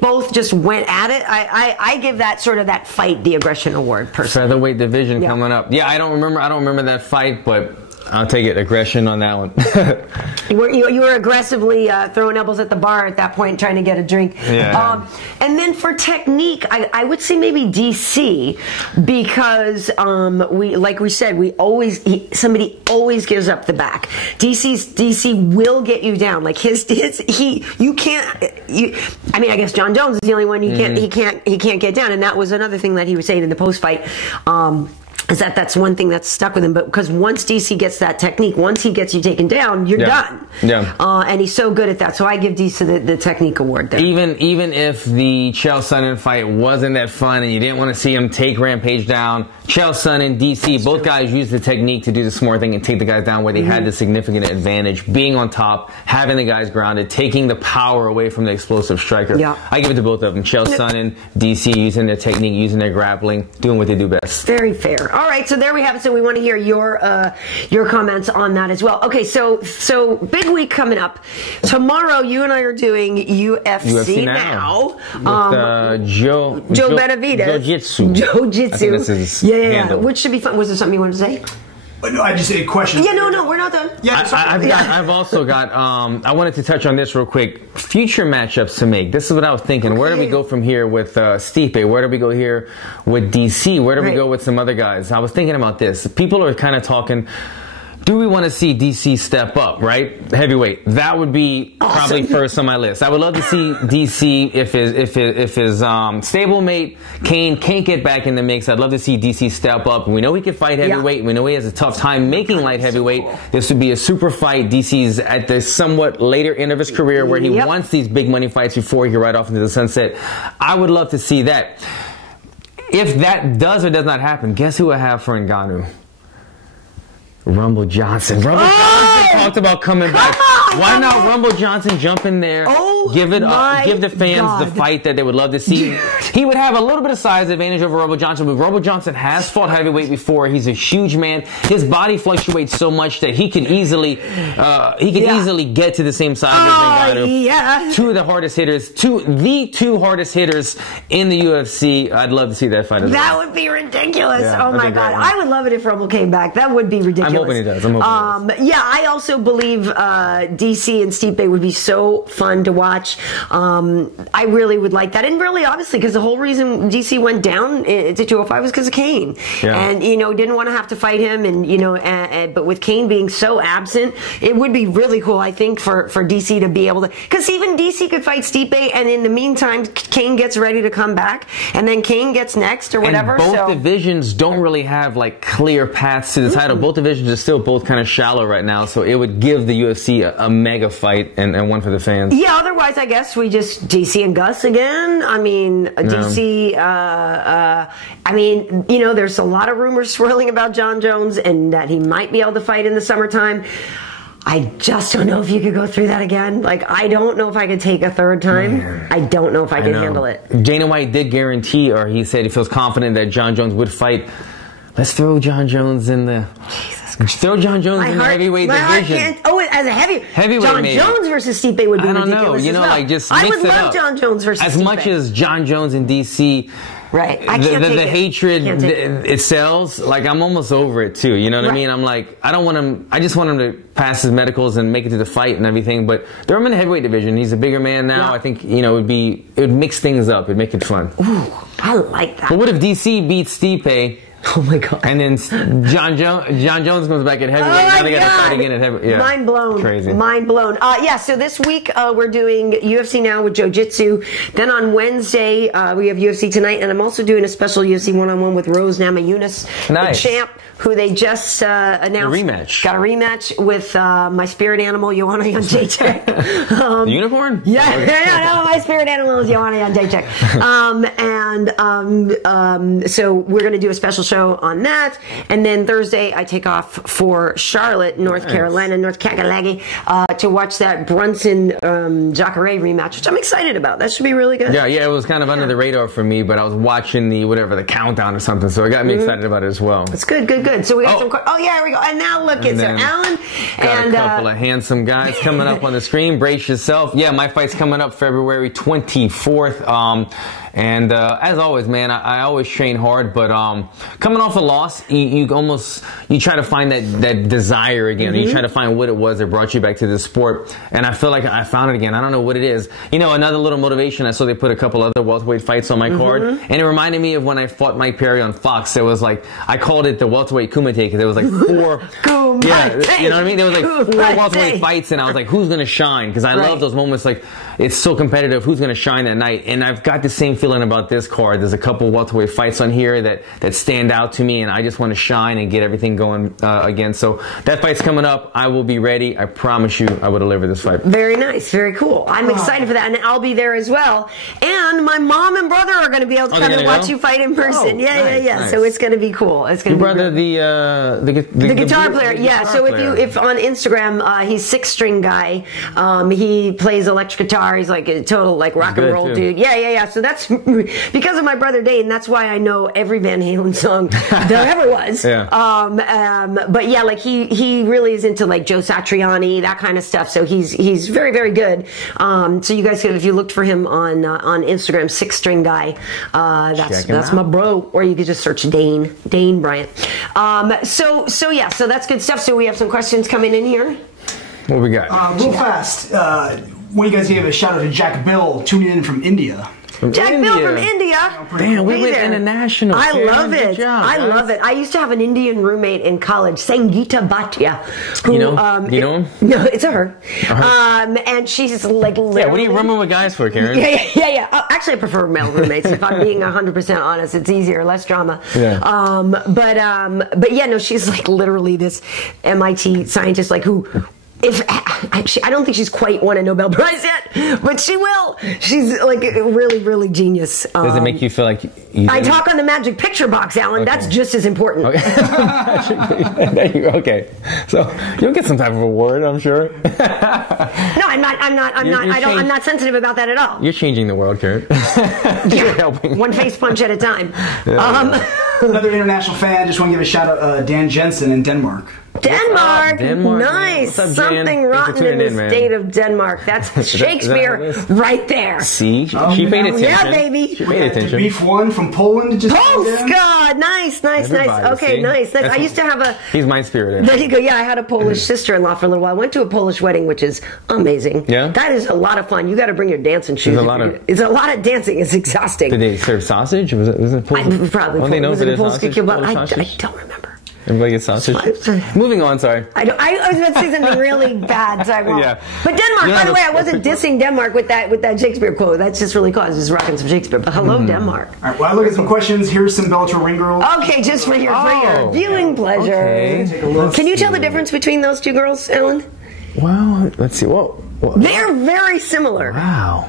both just went at it. I give that sort of that fight the aggression award. Personally, featherweight division coming up. Yeah, I don't remember that fight, but I'll take it. Aggression on that one. you were aggressively throwing elbows at the bar at that point, trying to get a drink. Yeah. And then for technique, I would say maybe DC, because somebody always gives up the back. DC will get you down. Like you can't. I mean, I guess John Jones is the only one he can't get down, and that was another thing that he was saying in the post fight. that's one thing that's stuck with him. But because once DC gets that technique, once he gets you taken down, you're done. Yeah. And he's so good at that. So I give DC the technique award there. Even if the Chael Sonnen fight wasn't that fun and you didn't want to see him take Rampage down, Chael Sonnen, DC, both guys used the technique to do the smart thing and take the guys down where they had the significant advantage, being on top, having the guys grounded, taking the power away from the explosive striker. Yeah. I give it to both of them. Chael Sonnen, DC, using their technique, using their grappling, doing what they do best. Very fair. All right, so there we have it. So we want to hear your comments on that as well. Okay, so big week coming up. Tomorrow, you and I are doing UFC now. With Joe Benavidez. Jiu-Jitsu. Yeah. Which should be fun. Was there something you wanted to say? No, I just a question. Yeah, no, we're not done. Yeah, I've also got. I wanted to touch on this real quick. Future matchups to make. This is what I was thinking. Okay. Where do we go from here with Stipe? Where do we go here with DC? Where do we go with some other guys? I was thinking about this. People are kind of talking. Do we want to see DC step up, right? Heavyweight. That would be probably first on my list. I would love to see DC if his stablemate Kane can't get back in the mix. I'd love to see DC step up. We know he can fight heavyweight. Yeah. We know he has a tough time making light heavyweight. So cool. This would be a super fight. DC's at the somewhat later end of his career where he wants these big money fights before he can ride off into the sunset. I would love to see that. If that does or does not happen, guess who I have for Ngannou? Rumble Johnson. Rumble Johnson talked about coming back. Why not Rumble Johnson jump in there, give the fans the fight that they would love to see? He would have a little bit of size advantage over Rumble Johnson, but Rumble Johnson has fought heavyweight before. He's a huge man. His body fluctuates so much that he can easily get to the same size as Ngannou. Yeah. Two of the hardest hitters, the two hardest hitters in the UFC. I'd love to see that fight as well. That would be ridiculous. Yeah, oh my God. I would love it if Rumble came back. That would be ridiculous. I'm hoping he does. Yeah, I also believe DC and Stipe would be so fun to watch. I really would like that. And really, obviously, because the whole reason DC went down to 205 was because of Kane. Yeah. And, didn't want to have to fight him. And, but with Kane being so absent, it would be really cool, I think, for DC to be able to. Because even DC could fight Stipe, and in the meantime, Kane gets ready to come back, and then Kane gets next or whatever. And both divisions don't really have, clear paths to the title. Both divisions are still both kind of shallow right now, so it would give the UFC a mega fight and one for the fans. Yeah, otherwise I guess we just DC and Gus again. I mean, DC, there's a lot of rumors swirling about John Jones and that he might be able to fight in the summertime. I just don't know if you could go through that again. I don't know if I could take a third time. I don't know if I can handle it. Dana White did guarantee, or he said he feels confident that John Jones would fight. Let's throw John Jones in the... Throw John Jones in the heavyweight division. As a heavyweight, John maybe. Jones versus Stipe would be ridiculous. Just I mix would love John Jones versus As Stipe. much as John Jones in DC, right? I can't take the hatred it sells. I'm almost over it too. You know what I mean? I'm I don't want him. I just want him to pass his medicals and make it to the fight and everything. But throw him in the heavyweight division. He's a bigger man now. I think it would mix things up. It'd make it fun. Ooh, I like that. But what if DC beats Stipe? Oh my God! And then John Jones comes back at heavyweight. Oh they got to fight again at heavyweight. Yeah. Mind blown. Crazy. Mind blown. So this week we're doing UFC Now with Jiu-Jitsu. Then on Wednesday we have UFC Tonight, and I'm also doing a special UFC one-on-one with Rose Namajunas, the champ, who they just announced. A rematch. Got a rematch with my spirit animal Joanna Jacek. The unicorn? Yeah, my spirit animal is Joanna Jacek. So we're going to do a special show on that, and then Thursday I take off for Charlotte, North Carolina, North Kakalaki, to watch that Brunson Jacare rematch, which I'm excited about. That should be really good. Yeah, it was kind of under the radar for me, but I was watching the countdown or something, so it got me excited about it as well. It's good. So we got some. Oh yeah, here we go. And now look, it's Alan and a couple of handsome guys coming up on the screen. Brace yourself. Yeah, my fight's coming up February 24th. And as always, man, I always train hard, but coming off a loss, you try to find that desire again. You try to find what it was that brought you back to the sport, and I feel like I found it again. I don't know what it is. Another little motivation. I saw they put a couple other welterweight fights on my card, and it reminded me of when I fought Mike Perry on Fox. There was I called it the welterweight Kumite because there was 4. Yeah, you know what I mean? There was 4 welterweight fights, and I was like, who's gonna shine? Because I love those moments. It's so competitive. Who's gonna shine that night? And I've got the same feeling about this card. There's a couple welterweight fights on here that stand out to me, and I just want to shine and get everything going again. So that fight's coming up. I will be ready. I promise you I will deliver this fight. Very nice. Very cool. I'm excited for that, and I'll be there as well. And my mom and brother are going to be able to come and watch you fight in person. Nice. So it's going to be cool. It's going to be brother, the guitar player. Yeah. So if on Instagram, he's 6-string guy. He plays electric guitar. He's like a total like rock and roll dude. Yeah. So that's because of my brother Dane. That's why I know every Van Halen song there ever was. But yeah, like he really is into like Joe Satriani, that kind of stuff. So he's very, very good. So you guys could, if you looked for him on Instagram, 6-string guy, that's my bro. Or you could just search Dane Bryant. So that's good stuff. So we have some questions coming in here. What we got? Real fast. One of you guys gave a shout out to Jack Bill tuning in from India. Jack Bill from India. Damn, we went international. I love it. I love it. I used to have an Indian roommate in college, Sangeeta Bhatia. Who, you know him? No, it's a her. And she's like literally... Yeah, what are you rooming with guys for, Karyn? Yeah. Actually, I prefer male roommates. If I'm being 100% honest, it's easier, less drama. But yeah, no, she's like literally this MIT scientist, like who... I don't think she's quite won a Nobel Prize yet, but she will. She's like really, really genius. Does it make you feel like I talk on the magic picture box, Alan? Okay. That's just as important. Okay, so you'll get some type of award, I'm sure. No, I'm not sensitive about that at all. You're changing the world, Karyn. You're helping. One face punch at a time. Another international fan. Just want to give a shout out, Dan Jensen in Denmark. Denmark, nice. Up, something rotten in the state of Denmark. That's Shakespeare right there. See, she paid attention. Yeah, baby. She paid attention. Beef one from Poland. Polska, nice. Okay, nice. I used to have a. He's my spirit. There you go. Yeah, I had a Polish sister-in-law for a little while. I went to a Polish wedding, which is amazing. Yeah, that is a lot of fun. You got to bring your dancing shoes. It's a lot of dancing. It's exhausting. Did they serve sausage? Was it Polish? Probably. Was it Polish kielbasa? I don't remember. Everybody gets sausage. Moving on, sorry. I was about to say something really bad, so I won't. Yeah. But Denmark, by the way, I wasn't dissing Denmark with that Shakespeare quote. That's just really cool. I was just rocking some Shakespeare. But hello, Denmark. All right, well, I look at some questions. Here's some Bellator ring girls. Okay, just for your viewing pleasure. Okay. Take a look. Can you tell the difference between those two girls, Ellen? Well, let's see. Whoa. They're very similar. Wow.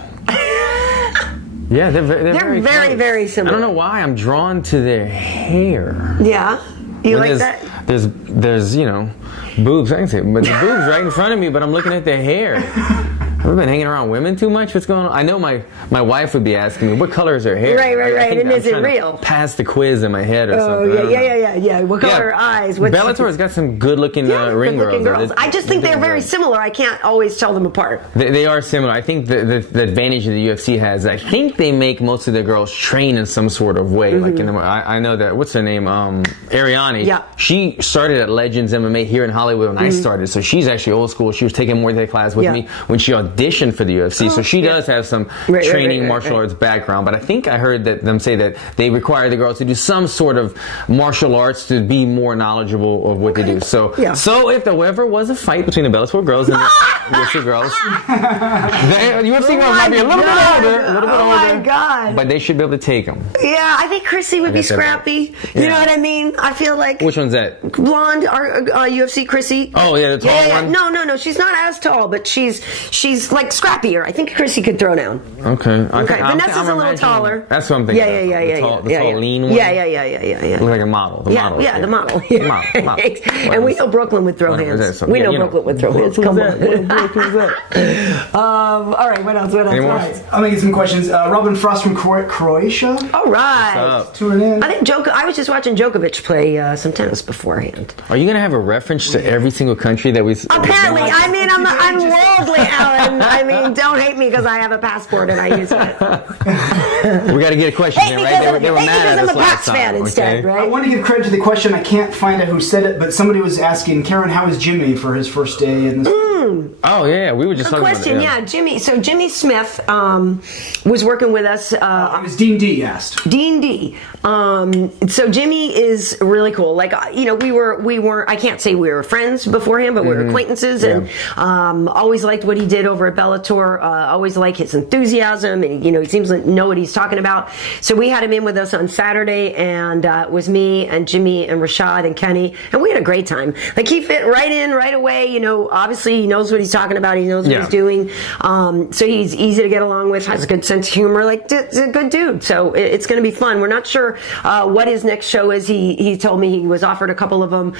Yeah, they're very, very similar. I don't know why I'm drawn to their hair. Yeah. You like that? There's boobs. I can say, but the boobs right in front of me. But I'm looking at their hair. Have I been hanging around women too much? What's going on? I know my wife would be asking me, what color is her hair? Right. And is it real? Pass the quiz in my head or something. Yeah. What color are her eyes? Bellator's got some good-looking ring girls. I just think they're very similar. I can't always tell them apart. They are similar. I think the advantage that the UFC has, I think they make most of their girls train in some sort of way. Like I know that, what's her name? Ariane. Yeah. She started at Legends MMA here in Hollywood when I started. So she's actually old school. She was taking Muay Thai class with me when she auditioned for the UFC. So she does have some training martial arts background. But I think I heard them say that they require the girls to do some sort of martial arts to be more knowledgeable of what they do. So if there ever was a fight between the Bellator girls and the UFC girls, the UFC girls might be a little bit older. My God. But they should be able to take them. Yeah, I think Chrissy would be scrappy. You know what I mean? I feel like... Which one's that? Blonde, UFC Chrissy. Oh, yeah, the tall one? No. She's not as tall, but she's like scrappier. I think Chrissy could throw down. Okay. Vanessa's a little taller. That's what I'm thinking. Yeah. The tall, lean one? Yeah. Look like a model. The model. And we know Brooklyn would throw hands. We know Brooklyn would throw hands. Come on. All right, what else? All right, I'm going to get some questions. Robin Frost from Croatia. All right. Tuning in. I think I was just watching Djokovic play some tennis beforehand. Are you going to have a reference to every single country that we... Apparently. I mean, I'm worldly, Alan. I mean, don't hate me because I have a passport and I use it. We got to get a question in, right? They were mad at us last time. I'm a Pats fan instead, right? I want to give credit to the question. I can't find out who said it, but somebody was asking, Karyn, how is Jimmy for his first day in this... Boom. Oh yeah, we were just talking Question, about it. Jimmy. So Jimmy Smith was working with us. It was Dean D asked. Dean D. So Jimmy is really cool. Like, you know, we were. I can't say we were friends beforehand, but we were acquaintances, and always liked what he did over at Bellator. Always liked his enthusiasm, and you know, he seems to know what he's talking about. So we had him in with us on Saturday, and it was me and Jimmy and Rashad and Kenny, and we had a great time. Like, he fit right in right away. You know, obviously he knows what he's talking about. He knows what he's doing. So he's easy to get along with. Has a good sense of humor. Like, he's a good dude. So it's going to be fun. We're not sure what his next show is. He told me he was offered a couple of them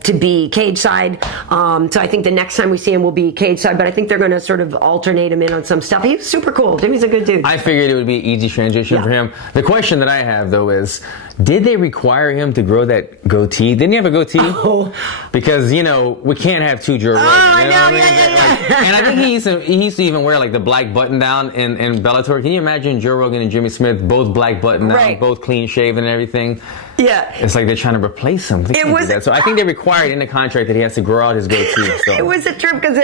to be cage side. So I think the next time we see him will be cage side. But I think they're going to sort of alternate him in on some stuff. He's super cool. Jimmy's a good dude. I figured it would be an easy transition for him. The question that I have though is, did they require him to grow that goatee? Didn't he have a goatee? Oh. Because, you know, we can't have two Joe Rogan. I know know, what I mean? yeah. And I think he used to even wear like the black button down in Bellator. Can you imagine Joe Rogan and Jimmy Smith both black button down, both clean shaven and everything? Yeah. It's like they're trying to replace him. So I think they required in the contract that he has to grow out his goatee. So. It was a trip because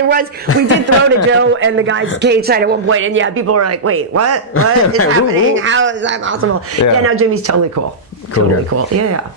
we did throw to Joe and the guys cage side at one point, and people were like, wait, what is happening? How is that possible? Yeah, no, Jimmy's totally cool. Totally cool. Yeah.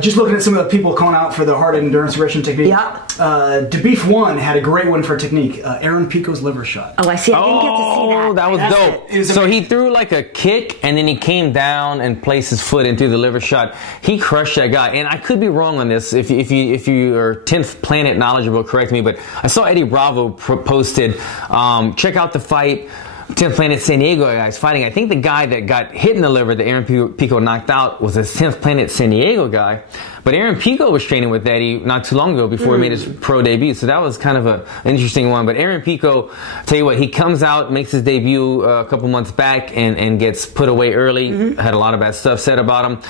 Just looking at some of the people calling out for the hard endurance aggression technique. Yeah. DeBeef 1 had a great one for technique. Aaron Pico's liver shot. Oh, I see. I didn't get to see that. Oh, that was dope. So he threw like a kick, and then he came down and placed his foot into the liver shot. He crushed that guy. And I could be wrong on this. If you are 10th Planet knowledgeable, correct me. But I saw Eddie Bravo posted, check out the fight. 10th Planet San Diego guys fighting. I think the guy that got hit in the liver that Aaron Pico knocked out was a 10th Planet San Diego guy. But Aaron Pico was training with Eddie not too long ago before he made his pro debut. So that was kind of an interesting one. But Aaron Pico, tell you what, he comes out, makes his debut a couple months back and gets put away early. Had a lot of bad stuff said about him.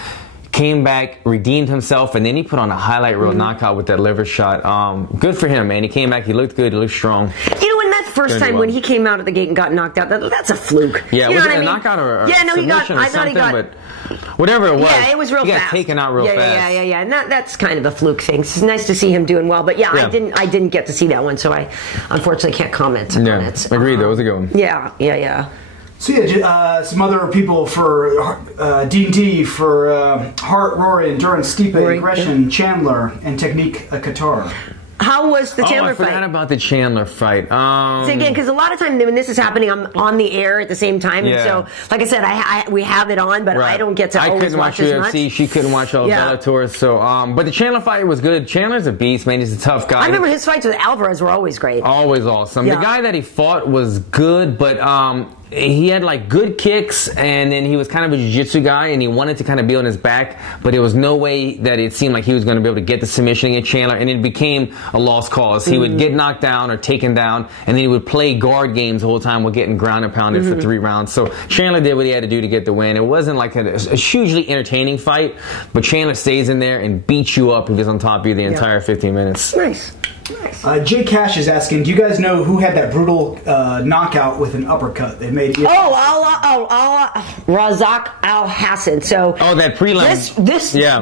Came back, redeemed himself, and then he put on a highlight reel knockout with that liver shot. Good for him, man. He came back, he looked good, he looked strong. You know, and that first time when he came out of the gate and got knocked out, that's a fluke. Yeah, you was know it what a knockout or a submission I thought he got, but whatever it was. Yeah, it was real he fast. He got taken out real fast. Yeah. And that's kind of a fluke thing. It's nice to see him doing well, but I didn't get to see that one, so I unfortunately can't comment on it. Agreed, that was a good one. Yeah. So some other people for D&D for Heart, Rory, Endurance, Stipe, Aggression, Chandler, and Technique Qatar. How was the Chandler fight? I forgot about the Chandler fight. So again, because a lot of times when this is happening, I'm on the air at the same time, and so, like I said, we have it on, but I don't get to always watch as much. UFC. She couldn't watch all Bellator, so but the Chandler fight was good. Chandler's a beast, man. He's a tough guy. I remember his fights with Alvarez were always great. Always awesome. The guy that he fought was good, but he had like good kicks, and then he was kind of a jiu-jitsu guy, and he wanted to kind of be on his back, but there was no way that it seemed like he was going to be able to get the submission against Chandler, and it became a lost cause. He would get knocked down or taken down, and then he would play guard games the whole time while getting ground and pounded for 3 rounds. So Chandler did what he had to do to get the win. It wasn't like a hugely entertaining fight, but Chandler stays in there and beats you up and gets on top of you the entire 15 minutes. Nice. Jay Cash is asking, do you guys know who had that brutal knockout with an uppercut? They made Razak Al Hassan. So that prelim.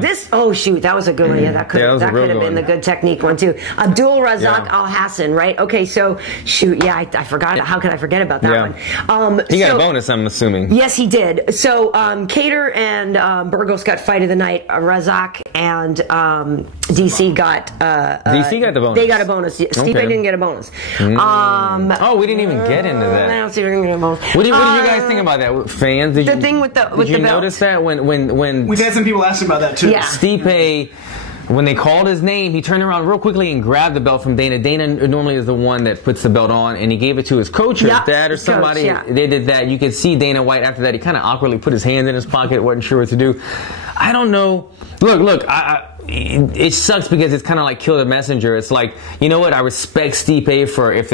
This. Oh shoot, that was a good one. Yeah, that could have been the good technique one too. Abdul Razak Al Hassan, right? Okay, so shoot, I forgot. How could I forget about that one? He got a bonus, I'm assuming. Yes, he did. So Cater and Burgos got fight of the night. Razak and DC got DC got the bonus. They got a bonus. Stipe didn't get a bonus. We didn't even get into that. I don't see if we're gonna get a bonus. What did you guys think about that, fans? Did you notice that when we've had some people asking about that too? Yeah. Stipe, when they called his name, he turned around real quickly and grabbed the belt from Dana. Dana normally is the one that puts the belt on, and he gave it to his coach or his dad or somebody. Coach, They did that. You could see Dana White after that. He kind of awkwardly put his hand in his pocket, wasn't sure what to do. I don't know. Look, it sucks because it's kind of like kill the messenger. It's like, you know what? I respect Stipe for if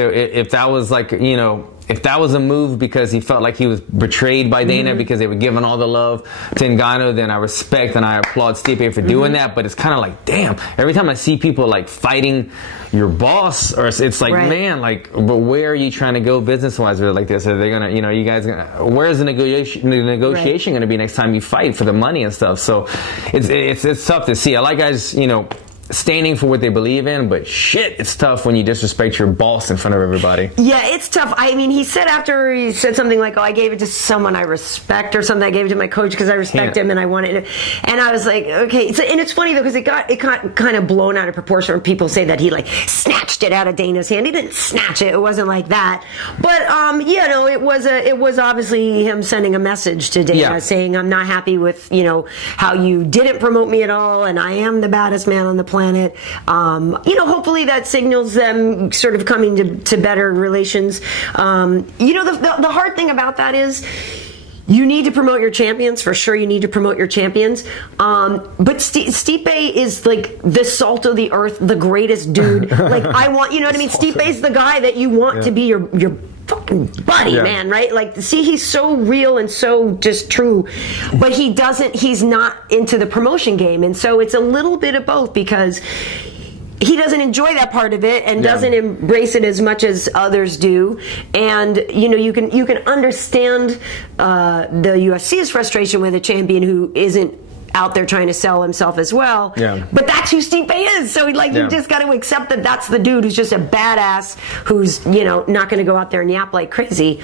that was like, you know, if that was a move because he felt like he was betrayed by Dana because they were giving all the love to Ngannou, then I respect and I applaud Stipe for doing that. But it's kind of like, damn, every time I see people like fighting your boss, or it's like, man, like, but where are you trying to go business-wise with it like this? Are they gonna, you know, you guys gonna, where's the negotiation gonna be next time you fight for the money and stuff? So it's tough to see. I like guys, you know, standing for what they believe in, but shit, it's tough when you disrespect your boss in front of everybody. Yeah, it's tough. I mean, he said after he said something like, "Oh, I gave it to someone I respect," or something. I gave it to my coach because I respect him and I wanted it. And I was like, okay. So, and it's funny though because it got kind of blown out of proportion. When people say that he like snatched it out of Dana's hand. He didn't snatch it. It wasn't like that. But yeah, no, it was obviously him sending a message to Dana saying, "I'm not happy with how you didn't promote me at all, and I am the baddest man on the planet." Hopefully that signals them sort of coming to better relations. The hard thing about that is you need to promote your champions, for sure. You need to promote your champions. But Stipe is like the salt of the earth, the greatest dude. Like I want, you know what I mean? Stipe's the guy that you want to be your fucking buddy, man, right? Like, see, he's so real and so just true, but he's not into the promotion game. And so it's a little bit of both because he doesn't enjoy that part of it and doesn't embrace it as much as others do. And you can understand the UFC's frustration with a champion who isn't out there trying to sell himself as well. But that's who Stipe is. So you just got to accept that that's the dude who's just a badass who's not going to go out there and yap like crazy.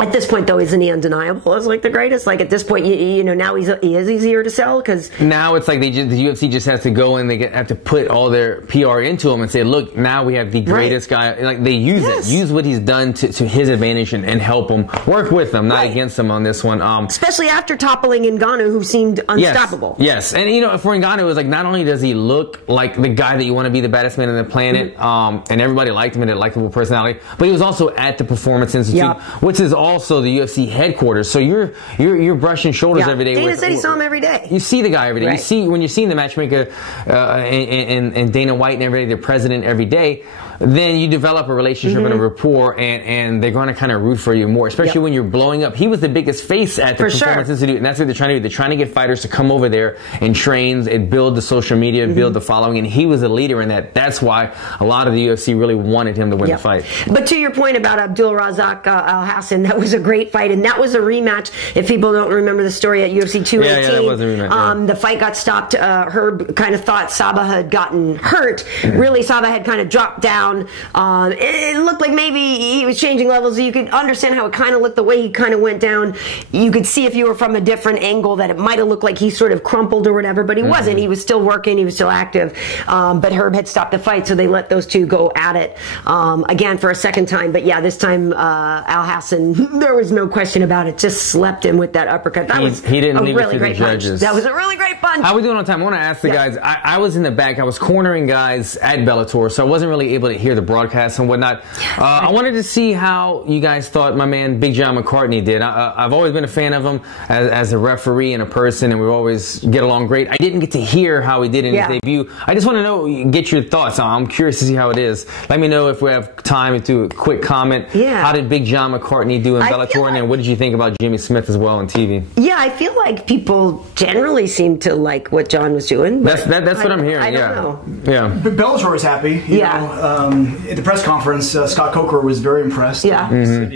At this point, though, isn't he undeniable as like the greatest? Like at this point, now he is easier to sell because now it's like the UFC just has to go and they have to put all their PR into him and say, look, now we have the greatest guy. Like they use what he's done to his advantage and help him, work with him, not against him on this one. Especially after toppling Ngannou, who seemed unstoppable. Yes, and for Ngannou, it was like not only does he look like the guy that you want to be the baddest man on the planet, and everybody liked him and had a likable personality, but he was also at the Performance Institute, which is also the UFC headquarters. So you're brushing shoulders every day. Dana said he saw him every day. You see the guy every day. You see when you're seeing the matchmaker and Dana White and every day, the president every day. Then you develop a relationship and a rapport, and they're going to kind of root for you more, especially when you're blowing up. He was the biggest face at the Performance Institute, and that's what they're trying to do. They're trying to get fighters to come over there and train and build the social media, build the following, and he was a leader in that. That's why a lot of the UFC really wanted him to win the fight. But to your point about Abdul Razak Al Hassan, that was a great fight, and that was a rematch. If people don't remember the story at UFC 218, that was a rematch. The fight got stopped. Herb kind of thought Sabah had gotten hurt. Really, Sabah had kind of dropped down. It looked like maybe he was changing levels. You could understand how it kind of looked the way he kind of went down. You could see if you were from a different angle that it might have looked like he sort of crumpled or whatever, but he wasn't. He was still working. He was still active. But Herb had stopped the fight, so they let those two go at it again for a second time. But yeah, this time Al Hassan, there was no question about it, just slept him with that uppercut. That was he didn't a leave really it to great the judges. punch. That was a really great punch. How are we doing on time? I want to ask the guys. I was in the back. I was cornering guys at Bellator, so I wasn't really able to hear the broadcast and whatnot. I wanted to see how you guys thought my man Big John McCartney did. I've always been a fan of him as a referee and a person, and we always get along great. I didn't get to hear how he did in his debut. I just want to know, get your thoughts. I'm curious to see how it is. Let me know if we have time to do a quick comment. How did Big John McCartney do in Bellator, and then what did you think about Jimmy Smith as well on TV? Yeah, I feel like people generally seem to like what John was doing. That's what I'm hearing. I don't know. Yeah. But Bellator was happy. You know, at the press conference, Scott Coker was very impressed. Said,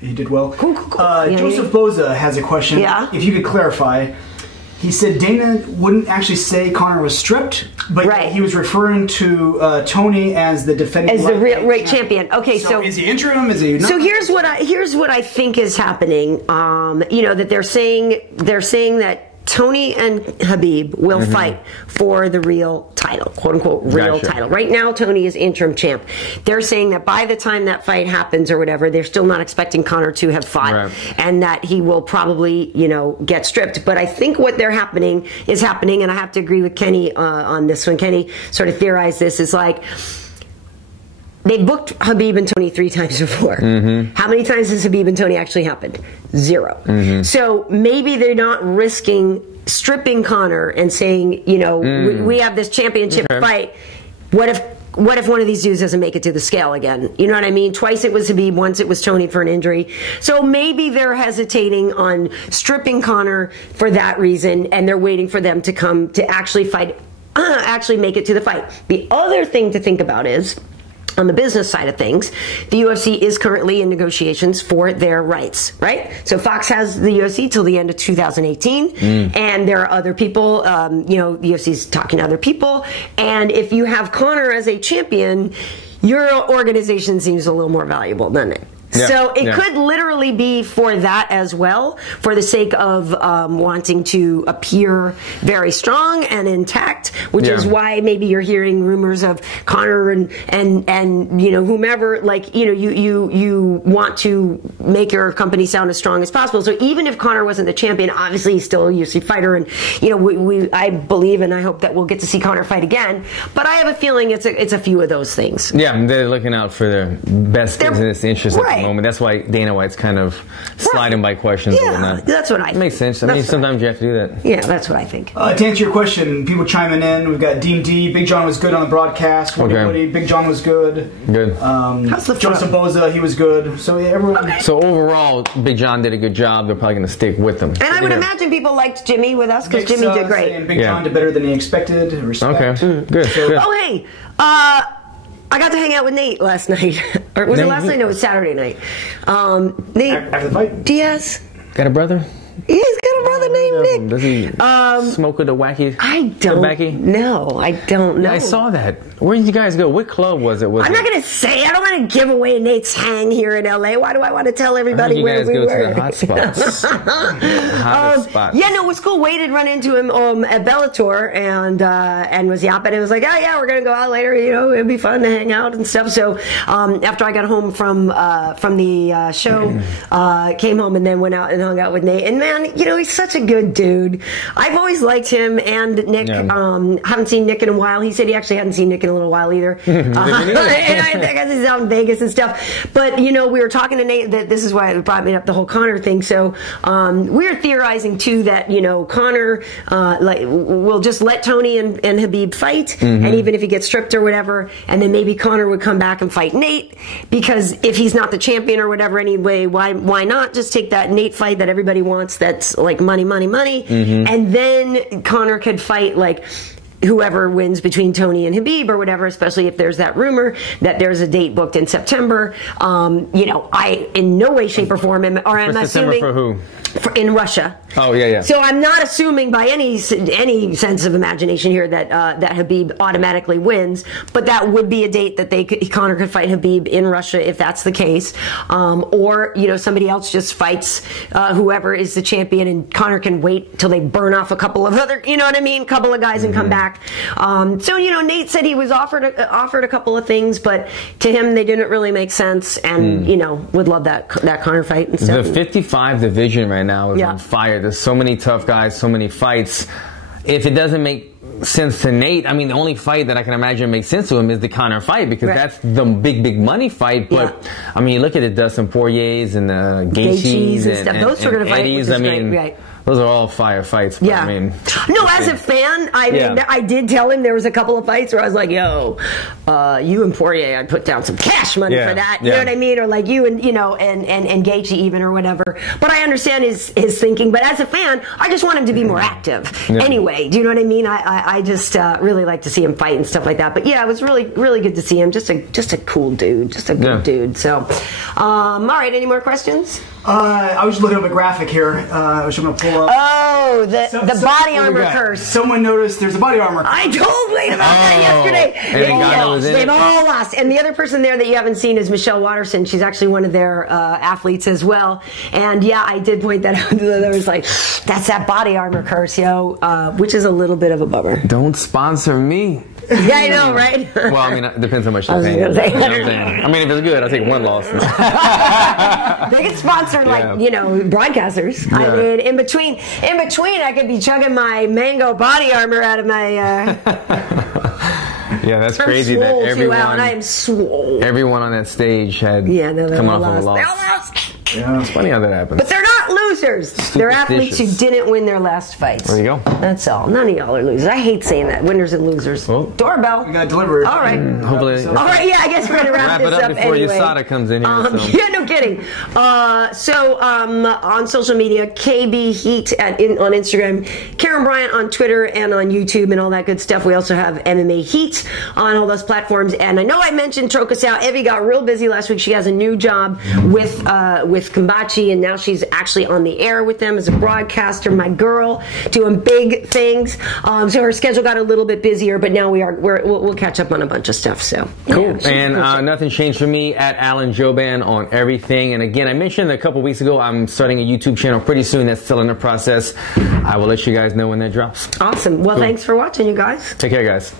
he did well. Cool. Joseph Boza has a question. If you could clarify. He said Dana wouldn't actually say Conor was stripped, but he was referring to Tony as the defending real champion. Okay, so is he interim? Is he not? So here's what I think is happening. That they're saying that Tony and Khabib will fight for the real title, quote unquote, real title. Right now, Tony is interim champ. They're saying that by the time that fight happens or whatever, they're still not expecting Conor to have fought, and that he will probably, get stripped. But I think what is happening, and I have to agree with Kenny on this one. Kenny sort of theorized this, is like, they booked Khabib and Tony 3 times before. How many times has Khabib and Tony actually happened? 0. So maybe they're not risking stripping Conor and saying, we have this championship fight. What if one of these dudes doesn't make it to the scale again? You know what I mean? Twice it was Khabib, once it was Tony for an injury. So maybe they're hesitating on stripping Conor for that reason, and they're waiting for them to come to actually fight, actually make it to the fight. The other thing to think about is, on the business side of things, the UFC is currently in negotiations for their rights, right? So Fox has the UFC till the end of 2018, and there are other people, the UFC's talking to other people, and if you have Conor as a champion, your organization seems a little more valuable, doesn't it? Yeah, so it could literally be for that as well, for the sake of wanting to appear very strong and intact, which is why maybe you're hearing rumors of Conor and whomever, like, you want to make your company sound as strong as possible. So even if Conor wasn't the champion, obviously he's still a UFC fighter, and I believe and I hope that we'll get to see Conor fight again. But I have a feeling it's a few of those things. Yeah, they're looking out for their best business interest at the moment. That's why Dana White's kind of sliding by questions. Yeah, that's what I think. Makes sense. I mean, sometimes you have to do that. Yeah, that's what I think. To answer your question, people chiming in. We've got Dean D. Big John was good on the broadcast. Okay. Big John was good. Good. Joseph Boza, he was good. So yeah, everyone. Okay. So overall, Big John did a good job. They're probably going to stick with him. And I would imagine people liked Jimmy with us because Jimmy did great. And Big John did better than he expected. Respect. Okay. Good. So, oh hey. I got to hang out with Nate last night. Or was it last night? No, it was Saturday night. Nate after the fight? Diaz. Got a brother? He's got a brother named Nick. Does he smoke with the wacky? I don't know. I don't know. I saw that. Where did you guys go? What club was it? I'm not going to say. I don't want to give away Nate's hang here in LA. Why do I want to tell everybody where we were? You guys go to the hot spots. Hottest spots. Yeah, no, it was cool. Wade had run into him at Bellator and was yapping. It was like, oh yeah, we're going to go out later. It'd be fun to hang out and stuff. So after I got home from the show, came home and then went out and hung out with Nate. And man, he's such a good dude. I've always liked him and Nick. Haven't seen Nick in a while. He said he actually hadn't seen Nick in a little while either. And I guess he's out in Vegas and stuff. But we were talking to Nate that this is why it brought me up the whole Conor thing. So we were theorizing too that Conor will just let Tony and Khabib fight, and even if he gets stripped or whatever, and then maybe Conor would come back and fight Nate, because if he's not the champion or whatever anyway, why not just take that Nate fight that everybody wants? That's like money, and then Conor could fight like whoever wins between Tony and Khabib or whatever, especially if there's that rumor that there's a date booked in September. I in no way, shape, or form am assuming for who? In Russia. Oh yeah. So I'm not assuming by any sense of imagination here that Khabib automatically wins, but that would be a date that Conor could fight Khabib in Russia if that's the case, or somebody else just fights whoever is the champion, and Conor can wait till they burn off a couple of other, couple of guys and come back. So Nate said he was offered a couple of things, but to him they didn't really make sense, and would love that Conor fight and stuff. The 55 division right now is on fire. There's so many tough guys, so many fights. If it doesn't make sense to Nate, I mean, the only fight that I can imagine makes sense to him is the Conor fight, because that's the big money fight. But I mean, you look at it, Dustin Poirier's and the Gaethje's and stuff. Those sort of fights. I mean, those are all fire fights. But, I mean, no, as a fan, I did tell him there was a couple of fights where I was like, yo, you and Poirier, I'd put down some cash money for that. You know what I mean? Or like you and and Gaethje even, or whatever. But I understand his thinking. But as a fan, I just want him to be more active. Anyway, do you know what I mean? I just really like to see him fight and stuff like that. But yeah, it was really good to see him. Just a cool dude. Just a good dude. So, all right. Any more questions? I was just looking up a graphic here, which I'm going to pull up. Oh, the body armor curse. Someone noticed there's a body armor curse. I told Wade about that yesterday. They've all lost. And the other person there that you haven't seen is Michelle Watterson. She's actually one of their athletes as well. And yeah, I did point that out. There was like, that's that body armor curse, which is a little bit of a bummer. Don't sponsor me. Yeah, I know, right? Well, I mean, it depends how much they're paying. I mean, if it's good, I'll take one loss. They can sponsor, broadcasters. Yeah. I mean, in between, I could be chugging my mango body armor out of my... Yeah, that's crazy that everyone... I am swole. Everyone on that stage had come off of a loss. They all lost. Yeah, it's funny how that happens. But they're not not losers. They're athletes who didn't win their last fights. There you go. That's all. None of y'all are losers. I hate saying that. Winners and losers. Well, doorbell. We got delivered. All right. Hopefully. All right. Yeah, I guess we're gonna wrap this it up up before anyway. USADA comes in here. Yeah, no kidding. On social media, KB Heat on Instagram, Karyn Bryant on Twitter and on YouTube and all that good stuff. We also have MMA Heat on all those platforms. And I know I mentioned Trocasao. Evie got real busy last week. She has a new job with Kambachi, and now she's actually on the air with them as a broadcaster. My girl, doing big things. So her schedule got a little bit busier, but now we'll catch up on a bunch of stuff. So cool. Yeah, and nothing changed for me at Alan Jouban on everything. And again, I mentioned a couple weeks ago I'm starting a YouTube channel pretty soon. That's still in the process. I will let you guys know when that drops. Awesome. Well, thanks for watching, you guys. Take care, guys.